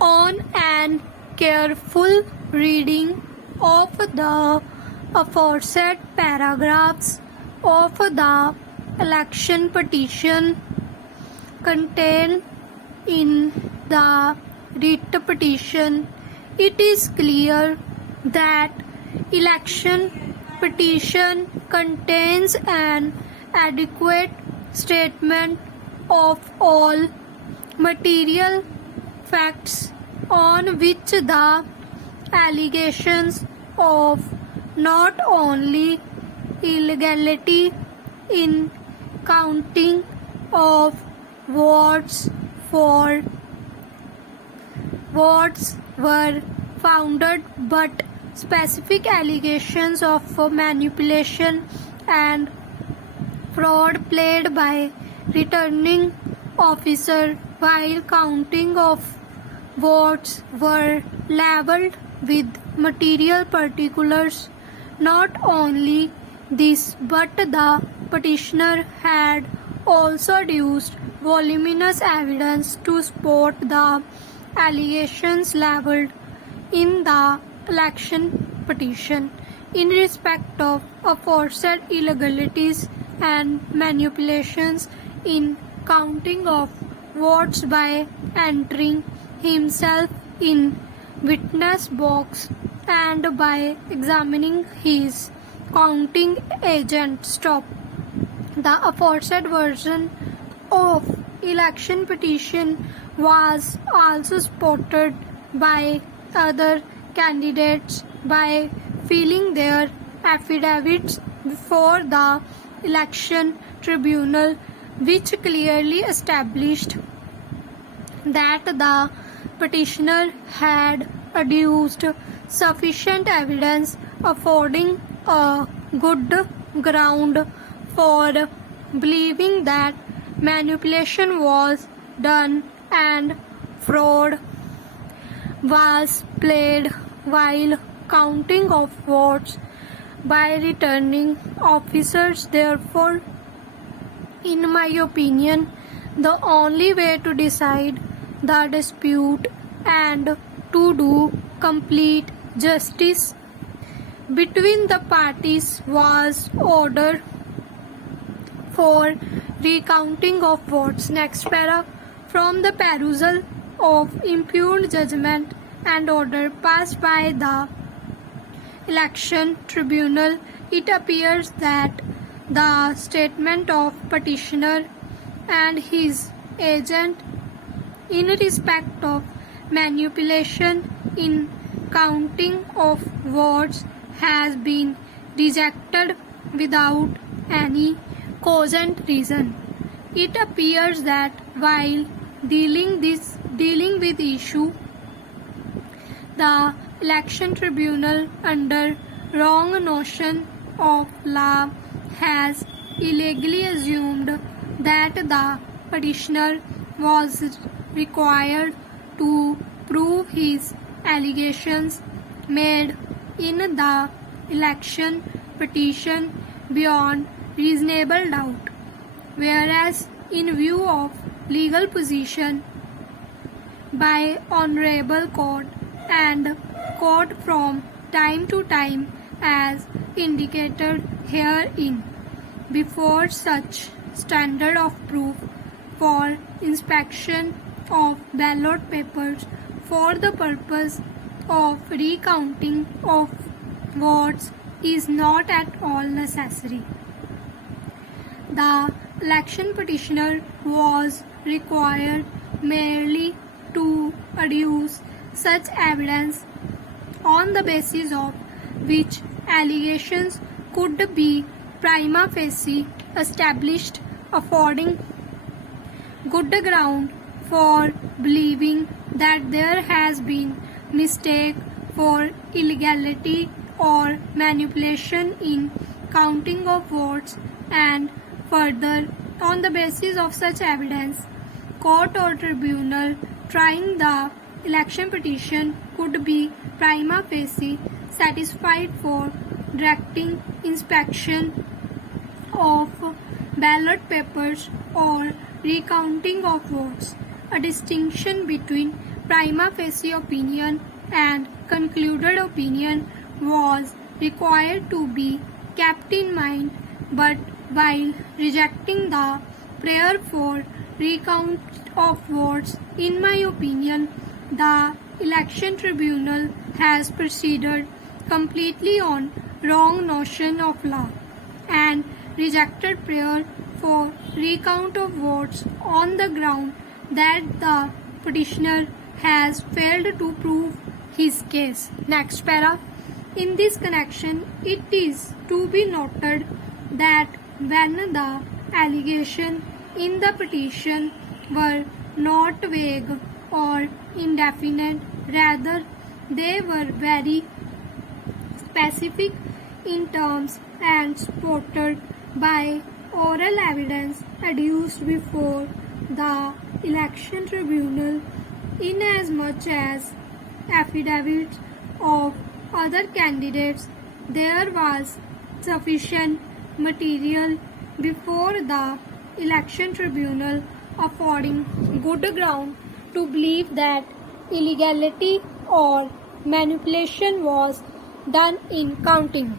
On an careful reading of the aforesaid paragraphs of the election petition contained in the writ petition, it is clear that election petition contains an adequate statement of all material facts on which the allegations of not only illegality in counting of votes for votes were founded, but specific allegations of manipulation and fraud played by returning officer while counting of votes were labeled with material particulars. Not only this, but the petitioner had also adduced voluminous evidence to support the allegations labeled in the election petition in respect of aforesaid illegalities and manipulations in counting of votes by entering himself in witness box and by examining his counting agent stop. The aforesaid version of election petition was also supported by other candidates by filing their affidavits before the election tribunal, which clearly established that the petitioner had adduced sufficient evidence affording a good ground for believing that manipulation was done and fraud was played while counting of votes by returning officers. Therefore, in my opinion, the only way to decide the dispute and to do complete justice between the parties was order for recounting of votes. Next para. From the perusal of impugned judgment and order passed by the election tribunal, it appears that the statement of petitioner and his agent in respect of manipulation in counting of votes has been rejected without any cogent reason. It appears that while dealing with issue, the election tribunal, under wrong notion of law, has illegally assumed that the petitioner was required to prove his allegations made in the election petition beyond reasonable doubt, whereas in view of legal position by honorable court and court from time to time as indicated herein, before such standard of proof for inspection of ballot papers for the purpose of recounting of votes is not at all necessary. The election petitioner was required merely to adduce such evidence on the basis of which allegations could be prima facie established, affording good ground for believing that there has been mistake for illegality or manipulation in counting of votes, and further, on the basis of such evidence, court or tribunal trying the election petition could be prima facie satisfied for directing inspection of ballot papers or recounting of votes. A distinction between prima facie opinion and concluded opinion was required to be kept in mind, but while rejecting the prayer for recount of votes, in my opinion, the election tribunal has proceeded completely on wrong notion of law and rejected prayer for recount of votes on the ground that the petitioner has failed to prove his case. Next para. In this connection, it is to be noted that when the allegations in the petition were not vague or indefinite, rather they were very specific in terms and supported by oral evidence adduced before the election tribunal, inasmuch as affidavits of other candidates, there was sufficient material before the election tribunal affording good ground to believe that illegality or manipulation was done in counting.